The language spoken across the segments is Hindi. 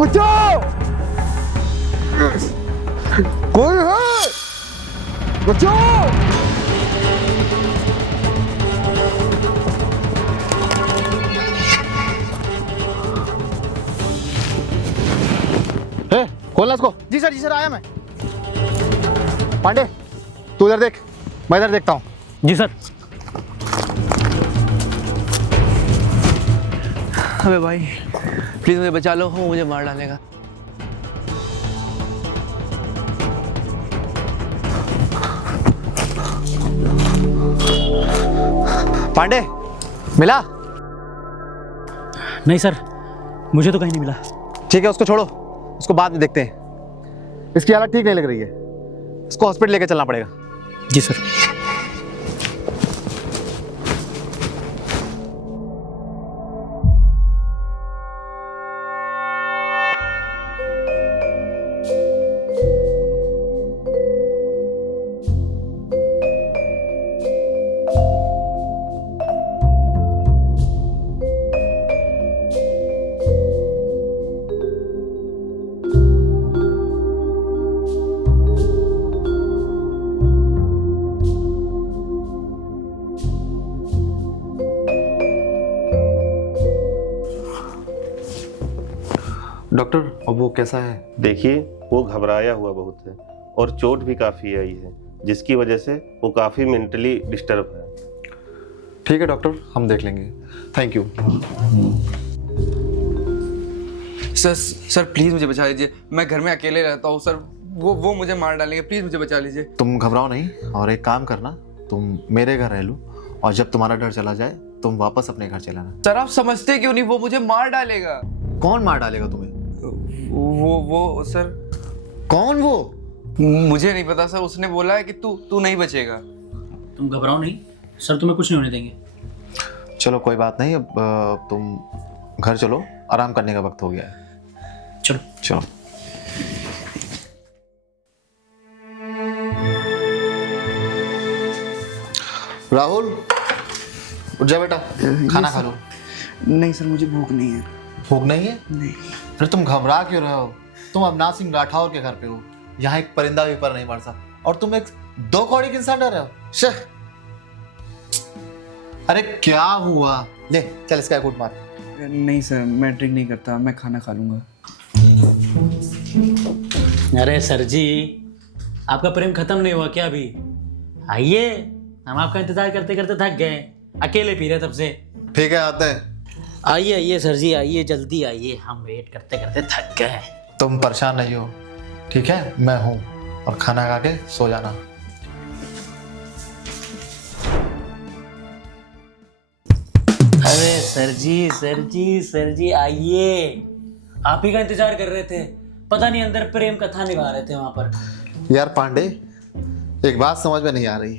बचाओ, कोई है, बचाओ। खोलना इसको। जी सर आया मैं। पांडे तू इधर देख, मैं इधर देखता हूँ। जी सर। अबे भाई प्लीज मुझे बचा लो, वो मुझे मार डालेगा। पांडे मिला? नहीं सर, मुझे तो कहीं नहीं मिला। ठीक है उसको छोड़ो, उसको बाद में देखते हैं। इसकी हालत ठीक नहीं लग रही है, इसको हॉस्पिटल लेके चलना पड़ेगा। जी सर। डॉक्टर अब वो कैसा है? देखिए वो घबराया हुआ बहुत है और चोट भी काफ़ी आई है, जिसकी वजह से वो काफ़ी मेंटली डिस्टर्ब है। ठीक है डॉक्टर, हम देख लेंगे। Thank you. सर प्लीज मुझे बचा लीजिए, मैं घर में अकेले रहता हूँ सर, वो मुझे मार डालेंगे, प्लीज मुझे बचा लीजिए। तुम घबराओ नहीं, और एक काम करना, तुम मेरे घर रह लो, और जब तुम्हारा डर चला जाए तुम वापस अपने घर चलाना। सर आप समझते क्यों नहीं, वो मुझे मार डालेगा। कौन मार डालेगा तुम्हें? वो सर। कौन वो? मुझे नहीं पता सर, उसने बोला है कि तू नहीं बचेगा। तुम घबराओ नहीं सर, तुम्हें कुछ नहीं होने देंगे। चलो कोई बात नहीं, अब तुम घर चलो, आराम करने का वक्त हो गया है। चलो चलो। राहुल उठ जा बेटा, खाना खा लो। नहीं सर मुझे भूख नहीं है। भूख नहीं है? नहीं। फिर तुम घबरा क्यों रहे हो? तुम अविनाश सिंह राठौर के घर पे हो, यहाँ एक परिंदा भी पर नहीं मर सकता, और तुम एक दो कौड़ी के इंसान डर रहे हो। शह! अरे क्या हुआ? ले चल इसका एक घूंट मार। नहीं सर मैं ड्रिंक नहीं करता, मैं खाना खा लूंगा। अरे सर जी, आपका प्रेम खत्म नहीं हुआ क्या अभी? आइए, हम आपका इंतजार करते करते थक गए, अकेले पी रहे तब से। ठीक है आते हैं। आइए आइए सर जी, आइए जल्दी आइए, हम वेट करते करते थक गए। तुम परेशान नहीं हो, ठीक है? मैं हूं, और खाना खा के सो जाना। अरे सर जी आइए, आप ही का इंतजार कर रहे थे। पता नहीं अंदर प्रेम कथा निभा रहे थे वहां पर। यार पांडे, एक बात समझ में नहीं आ रही,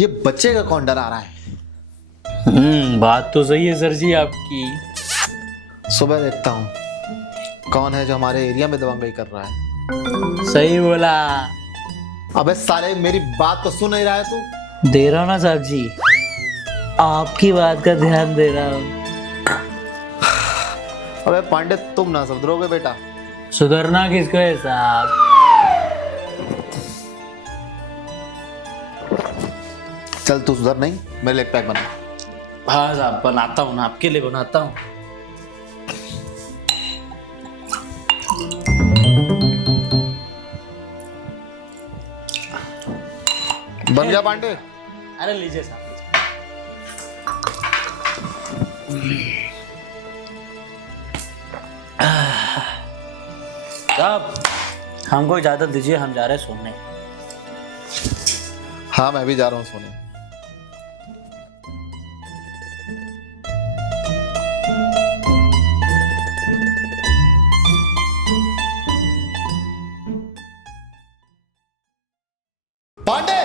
ये बच्चे का कौन डरा रहा है? बात तो सही है सर जी आपकी। सुबह देखता हूँ कौन है जो हमारे एरिया में दबंगई कर रहा है। सही बोला। अबे साले मेरी बात तो सुन नहीं रहा है तू? दे रहा हूँ ना साहब जी, आपकी बात का ध्यान दे रहा हूँ। अबे पांडे तुम ना सुधरोगे बेटा। सुधरना किसको है साहब? चल तू सुधर नहीं, मेरे लिए एक पैक बना। हाँ साहब बनाता हूँ ना, आपके लिए बनाता हूँ। बन गया पांडे? अरे लीजिए साहब। साहब हमको इजाजत दीजिए, हम जा रहे हैं सोने। हाँ मैं भी जा रहा हूँ सोने। पांडे!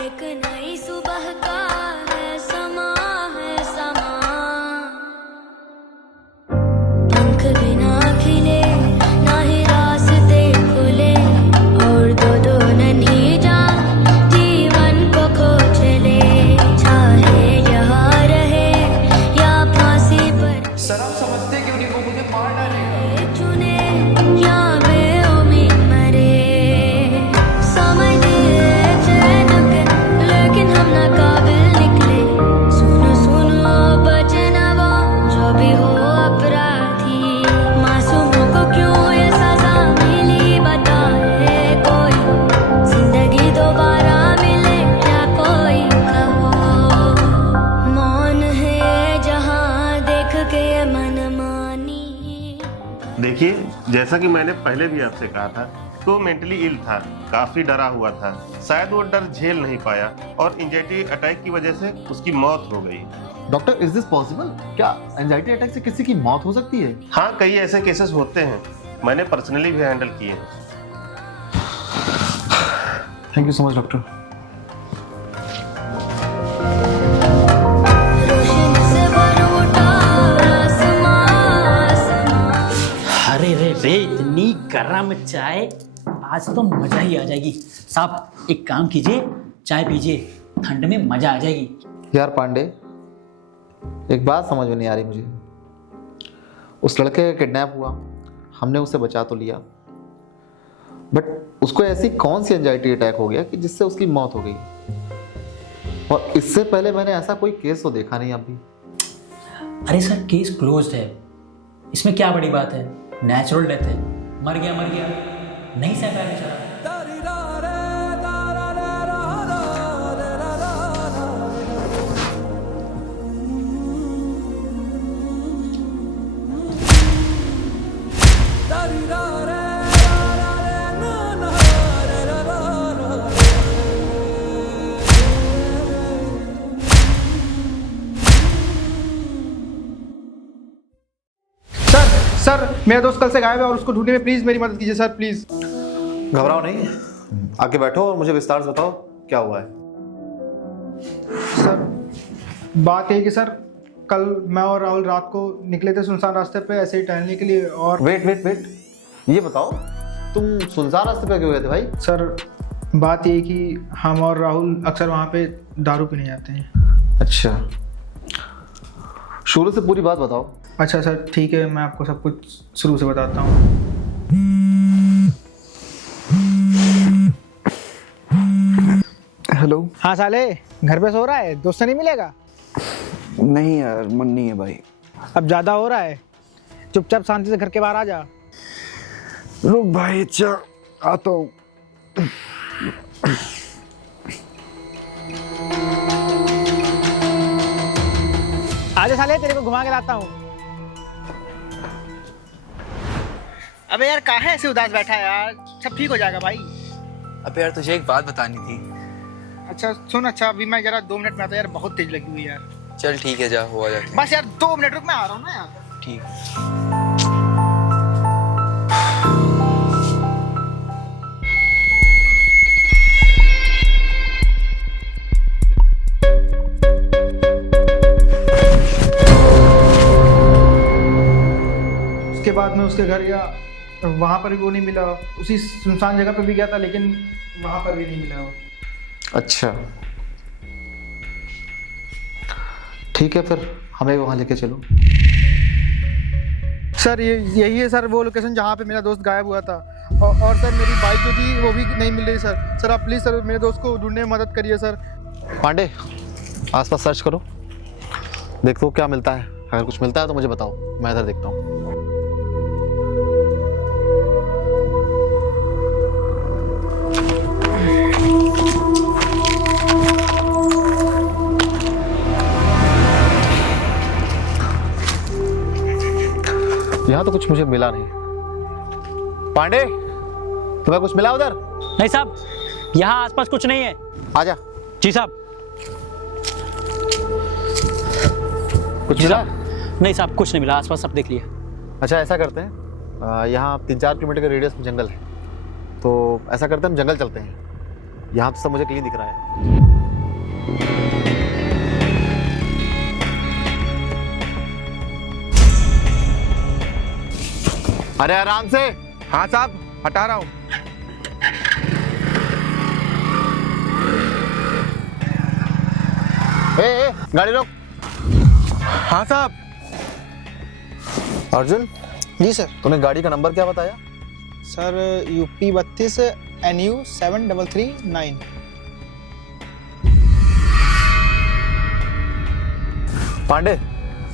एक नई सुबह का है समा देखिए, जैसा कि मैंने पहले भी आपसे कहा था, तो मेंटली इल था, काफी डरा हुआ था। शायद वो डर झेल नहीं पाया और एंजाइटी अटैक की वजह से उसकी मौत हो गई। Doctor, is this possible? क्या एंजाइटी अटैक से किसी की मौत हो सकती है? हाँ, कई ऐसे केसेस होते हैं, मैंने पर्सनली भी हैंडल किए हैं। Thank you so much doctor. अरे रे रे, इतनी गर्म चाय, आज तो मजा ही आ जाएगी। साहब एक काम कीजिए, चाय पीजिए, ठंड में मजा आ जाएगी। यार पांडे, एक बात समझ में नहीं आ रही मुझे। उस लड़के का किडनैप हुआ, हमने उसे बचा तो लिया, बट उसको ऐसी कौन सी एंजाइटी अटैक हो गया कि जिससे उसकी मौत हो गई? और इससे पहले मैंने ऐसा कोई केस तो देखा नहीं अभी। अरे सर, केस क्लोज्ड है, इसमें क्या बड़ी बात है? नेचुरल डेथ है, मर गया नहीं सह पाया बेचारा। सर मेरा दोस्त कल से गायब है और उसको ढूंढने में प्लीज मेरी मदद कीजिए सर, प्लीज। घबराओ नहीं, आके बैठो और मुझे विस्तार से बताओ क्या हुआ है। सर बात यही कि सर, कल मैं और राहुल रात को निकले थे सुनसान रास्ते पे ऐसे ही टहलने के लिए। और वेट, ये बताओ तुम सुनसान रास्ते पे क्यों गए थे भाई? सर बात यही कि हम और राहुल अक्सर वहाँ पे दारू पीने जाते हैं। अच्छा, शुरू से पूरी बात बताओ। अच्छा सर ठीक है, मैं आपको सब कुछ शुरू से बताता हूँ। हेलो। हाँ साले, घर पे सो रहा है? दोस्त से नहीं मिलेगा? नहीं यार, मन नहीं है भाई। अब ज़्यादा हो रहा है, चुपचाप शांति से घर के बाहर आ जा। रुक भाई, अच्छा आता हूँ। आजा साले, तेरे को घुमा के लाता हूँ। अबे यार कहाँ है ऐसे उदास बैठा है यार? सब ठीक हो जाएगा भाई। अबे यार, तुझे एक बात बतानी थी। अच्छा सुन, अच्छा अभी मैं जरा 2 मिनट में आता हूँ यार, बहुत तेज लगी हुई है यार। चल ठीक है, जा हुआ जाके। बस यार 2 मिनट रुक, मैं आ रहा हूँ ना यार। ठीक। उसके बाद मैं उसके घर गया, वहाँ पर भी वो नहीं मिला। उसी सुनसान जगह पे भी गया था, लेकिन वहाँ पर भी नहीं मिला वो। अच्छा ठीक है, फिर हमें वहाँ लेके चलो। सर यही है सर वो लोकेशन जहाँ पे मेरा दोस्त गायब हुआ था। और सर मेरी बाइक जो थी वो भी नहीं मिल रही सर। सर आप प्लीज़ सर मेरे दोस्त को ढूंढने में मदद करिए सर। पांडे, आसपास सर्च करो, देखो क्या मिलता है। अगर कुछ मिलता है तो मुझे बताओ, मैं इधर देखता हूँ। यहाँ तो कुछ मुझे मिला नहीं। पांडे, तुम्हें कुछ मिला उधर? नहीं साहब, यहाँ आसपास कुछ नहीं है। आजा। जी साहब। कुछ मिला? नहीं साहब, कुछ नहीं मिला, आसपास सब देख लिया। अच्छा ऐसा करते हैं, यहाँ 3-4 किलोमीटर के रेडियस में जंगल है, तो ऐसा करते हैं हम जंगल चलते हैं। यहाँ तो सब मुझे क्लीन दिख रहा है। अरे आराम से। हाँ साहब, हटा रहा हूँ। ए, गाड़ी रोक। हाँ साहब। अर्जुन। जी सर। तूने गाड़ी का नंबर क्या बताया? Sir UP 32 NU 7339। पांडे,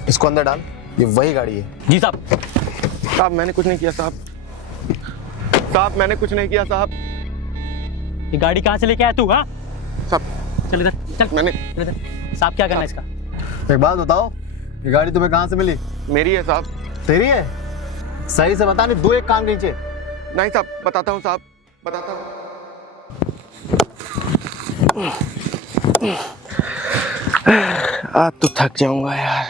इसको अंदर डाल, ये वही गाड़ी है। जी साहब। साहब मैंने कुछ नहीं किया साहब। साहब मैंने कुछ नहीं किया साहब। ये गाड़ी कहाँ से लेके आया तू? हाँ साहब चल इधर, चल मैंने चल इधर। साहब क्या करना है इसका? एक बात बताओ, ये गाड़ी तुम्हें कहाँ से मिली? मेरी है साहब। तेरी है? सही से बता, नहीं दो एक काम नीचे। नहीं साहब, बताता हूँ साहब, बताता हूँ। आज तो थक जाऊंगा यार,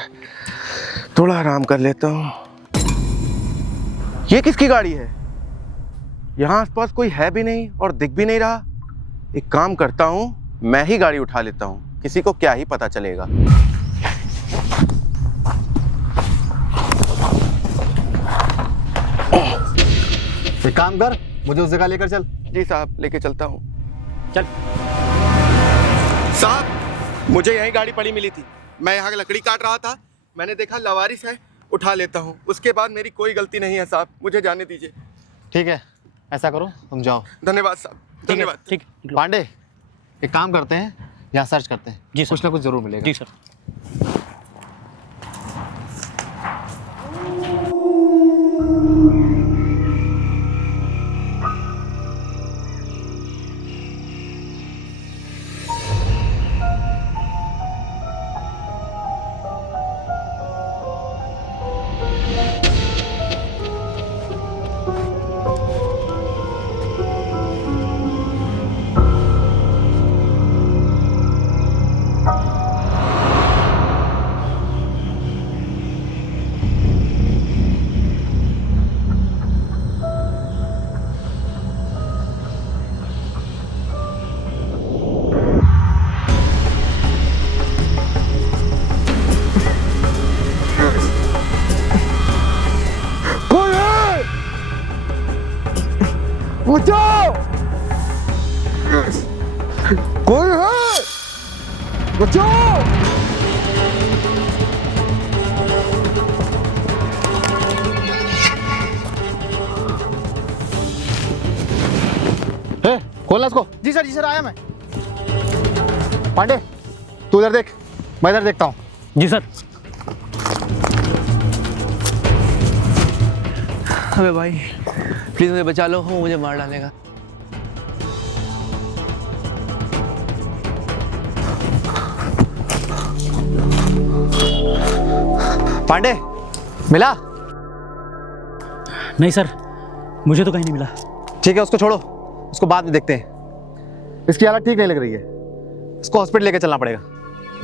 थोड़ा आराम कर लेता हूँ। ये किसकी गाड़ी है? यहाँ आसपास कोई है भी नहीं और दिख भी नहीं रहा। एक काम करता हूँ, मैं ही गाड़ी उठा लेता हूँ, किसी को क्या ही पता चलेगा। एक काम कर, मुझे उस जगह लेकर चल। जी साहब, लेके चलता हूँ। चल। साहब, मुझे यही गाड़ी पड़ी मिली थी, मैं यहाँ लकड़ी काट रहा था, मैंने देखा लवारिस है, उठा लेता हूँ। उसके बाद मेरी कोई गलती नहीं है साहब, मुझे जाने दीजिए। ठीक है, ऐसा करो, तुम जाओ। धन्यवाद साहब, धन्यवाद। ठीक। पांडे, एक काम करते हैं, यहाँ सर्च करते हैं। जी सर। कुछ ना कुछ जरूर मिलेगा। जी सर। बचाओ! कोई है? बचाओ! खोलना इसको। जी सर आया मैं। पांडे, तू इधर देख, मैं इधर देखता हूँ। जी सर। अबे भाई प्लीज मुझे बचा लो, वो मुझे मार डालेगा। पांडे, मिला? नहीं सर, मुझे तो कहीं नहीं मिला। ठीक है, उसको छोड़ो, उसको बाद में देखते हैं। इसकी हालत ठीक नहीं लग रही है, इसको हॉस्पिटल लेके चलना पड़ेगा।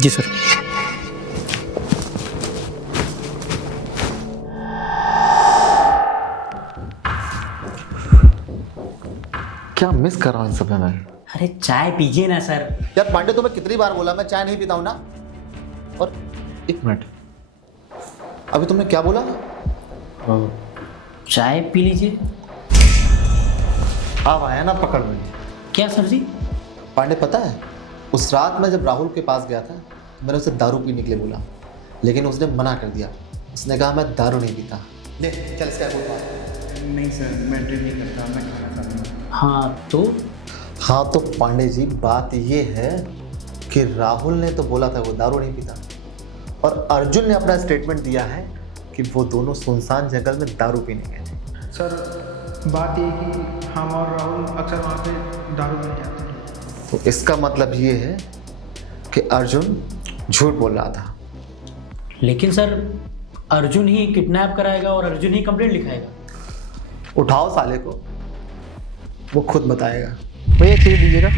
जी सर। क्या मिस कर रहा हूँ इन सब में मैं। अरे चाय पीजिए ना सर। यार पांडे, तुम्हें कितनी बार बोला मैं चाय नहीं पीता हूँ ना। और एक मिनट, अभी तुमने क्या बोला? चाय पी लीजिए। आप आया ना पकड़ में। क्या सर जी? पांडे, पता है उस रात मैं जब राहुल के पास गया था, मैंने उसे दारू पीने के लिए बोला, लेकिन उसने मना कर दिया। उसने कहा मैं दारू नहीं पीता। ले चल, इसका कोई बात नहीं सर, मैं ड्रिंक नहीं करता, मैं खाना खाता हूँ। हाँ तो पांडे जी, बात ये है कि राहुल ने तो बोला था वो दारू नहीं पीता, और अर्जुन ने अपना स्टेटमेंट दिया है कि वो दोनों सुनसान जंगल में दारू पीने गए थे। सर बात ये कि हम और राहुल अक्सर वहाँ पे दारू पीने जाते हैं। तो इसका मतलब ये है कि अर्जुन झूठ बोल रहा था। लेकिन सर, अर्जुन ही किडनैप कराएगा और अर्जुन ही कंप्लेंट लिखाएगा। उठाओ साले को, वो खुद बताएगा। भैया चीज दीजिएगा।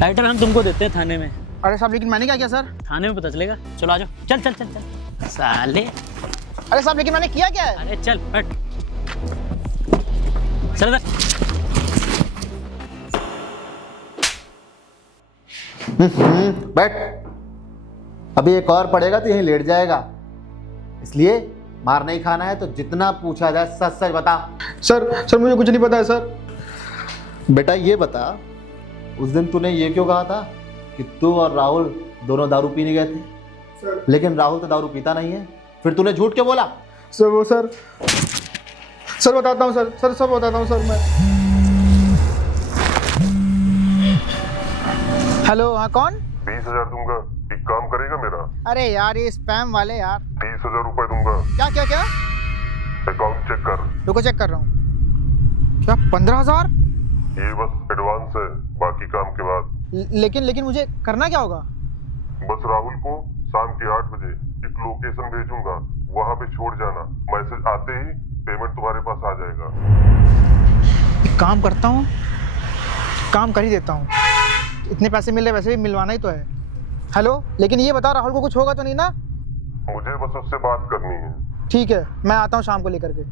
लाइटर हम तुमको देते हैं थाने में। अरे साहब, लेकिन मैंने क्या किया सर? थाने में पता चलेगा। चलो आ जाओ। चल चल चल चल साले। अरे साहब, लेकिन मैंने किया क्या है? अरे चल हट। चल इधर। बैठ। अभी एक और पड़ेगा तो यहीं लेट जाएगा, इसलिए मार नहीं खाना है तो जितना पूछा जाए सच सच बता। सर मुझे कुछ नहीं पता है सर। बेटा ये बता, उस दिन तूने ये क्यों कहा था कि तू और राहुल दोनों दारू पीने गए थे, लेकिन राहुल तो दारू पीता नहीं है, फिर तूने झूठ क्यों बोला? सर बताता हूँ सर सब बताता हूँ सर मैं। हेलो, हाँ कौन? 20,000 दूंगा, एक काम करेगा मेरा? अरे यार, ये स्पैम वाले यार। 30,000 रुपए दूंगा। क्या? अकाउंट चेक कर। रुको, चेक कर रहा हूँ। क्या 15,000? ये बस एडवांस है, बाकी काम के बाद। लेकिन मुझे करना क्या होगा? बस राहुल को शाम के 8 बजे एक लोकेशन भेजूंगा, वहां पे छोड़ जाना। मैसेज आते ही पेमेंट तुम्हारे पास आ जाएगा। एक काम करता हूँ, काम कर ही देता हूँ। इतने पैसे मिल रहे, वैसे भी मिलवाना ही तो है। हेलो, लेकिन ये बताओ राहुल को कुछ होगा तो नहीं ना? मुझे बस उससे बात करनी है। ठीक है, मैं आता हूँ शाम को लेकर के।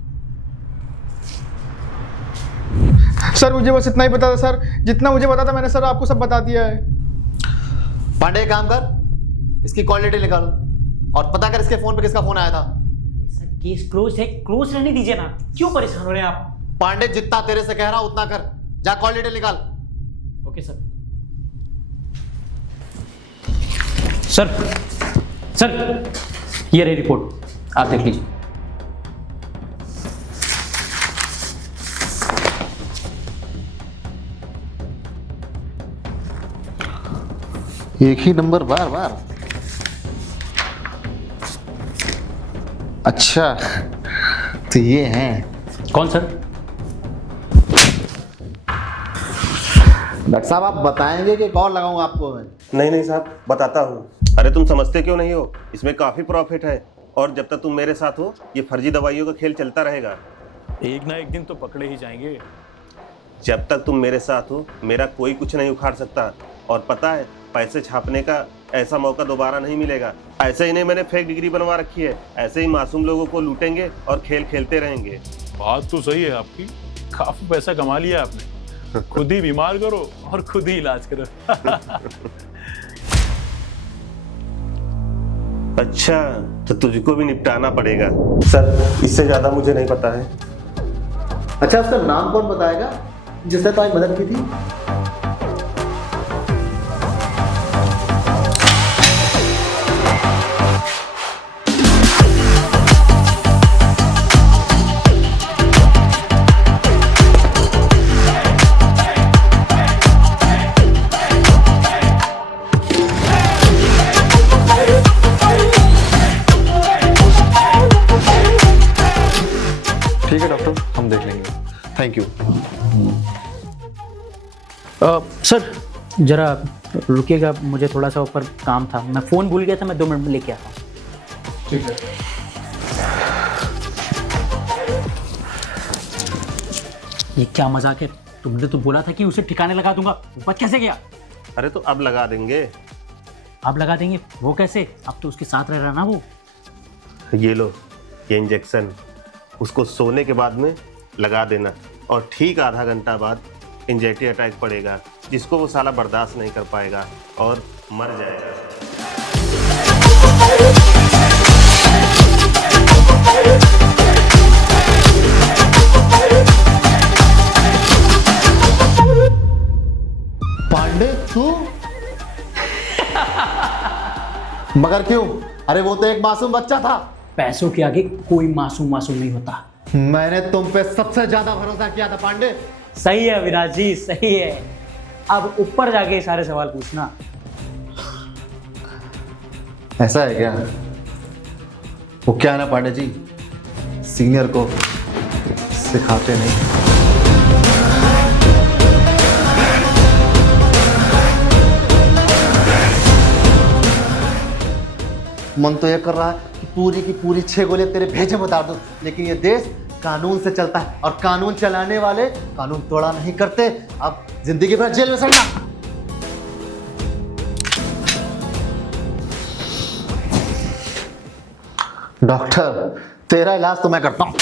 सर मुझे बस इतना ही पता था सर, जितना मुझे पता था मैंने सर आपको सब बता दिया है। पांडे एक काम कर, इसकी कॉल डिटेल निकाल और पता कर इसके फोन पे किसका फोन आया था। सर केस क्लोज है, क्लोज रहने दीजिए ना, क्यों परेशान हो रहे हैं आप? पांडे जितना तेरे से कह रहा हूं उतना कर, जा कॉल डिटेल निकाल। Okay sir. सर सर ये रही रिपोर्ट, आप देख लीजिए। एक ही नंबर बार बार। अच्छा तो ये हैं। कौन सर? डॉक्टर साहब आप बताएंगे कि कॉल लगाऊं आपको मैं? नहीं साहब, बताता हूँ। अरे तुम समझते क्यों नहीं हो, इसमें काफी प्रॉफिट है और जब तक तुम मेरे साथ हो ये फर्जी दवाइयों का खेल चलता रहेगा। एक ना एक दिन तो पकड़े ही जाएंगे। जब तक तुम मेरे साथ हो मेरा कोई कुछ नहीं उखाड़ सकता। और पता है, पैसे छापने का ऐसा मौका दोबारा नहीं मिलेगा। ऐसे ही नहीं, मैंने फेक डिग्री बनवा रखी है। ऐसे ही मासूम लोगों को लूटेंगे और खेल खेलते रहेंगे। बात तो सही है आपकी, काफी पैसा कमा लिया आपने। खुद ही बीमार करो और खुद ही इलाज करो। अच्छा तो तुझको भी निपटाना पड़ेगा। सर इससे ज्यादा मुझे नहीं पता है। अच्छा उसका नाम कौन बताएगा जिसने तुम्हारी मदद की थी? ठीक है डॉक्टर, हम देख लेंगे। Thank you. सर जरा रुकिएगा, मुझे थोड़ा सा ऊपर काम था, मैं फ़ोन भूल गया था, मैं 2 मिनट में लेके आता हूँ। ठीक है। ये क्या मजाक है? तुमने तो बोला था कि उसे ठिकाने लगा दूंगा, वो बच कैसे गया? अरे तो अब लगा देंगे। आप लगा देंगे? वो कैसे? अब तो उसके साथ रह रहा ना वो। ये लो ये इंजेक्शन, उसको सोने के बाद में लगा देना और ठीक आधा घंटा बाद एंजाइटी अटैक पड़ेगा, जिसको वो साला बर्दाश्त नहीं कर पाएगा और मर जाएगा। पांडे तू? मगर क्यों? अरे वो तो एक मासूम बच्चा था। पैसों के आगे कोई मासूम नहीं होता। मैंने तुम पे सबसे ज्यादा भरोसा किया था पांडे। सही है विराज जी, सही है। अब ऊपर जाके सारे सवाल पूछना। ऐसा है क्या? वो क्या है ना पांडे जी, सीनियर को सिखाते नहीं। मन तो ये कर रहा है कि पूरी की पूरी 6 गोलियां तेरे भेजे में उतार दूं, लेकिन ये देश कानून से चलता है और कानून चलाने वाले कानून तोड़ा नहीं करते। अब जिंदगी भर जेल में सड़ना। डॉक्टर तेरा इलाज तो मैं करता हूं।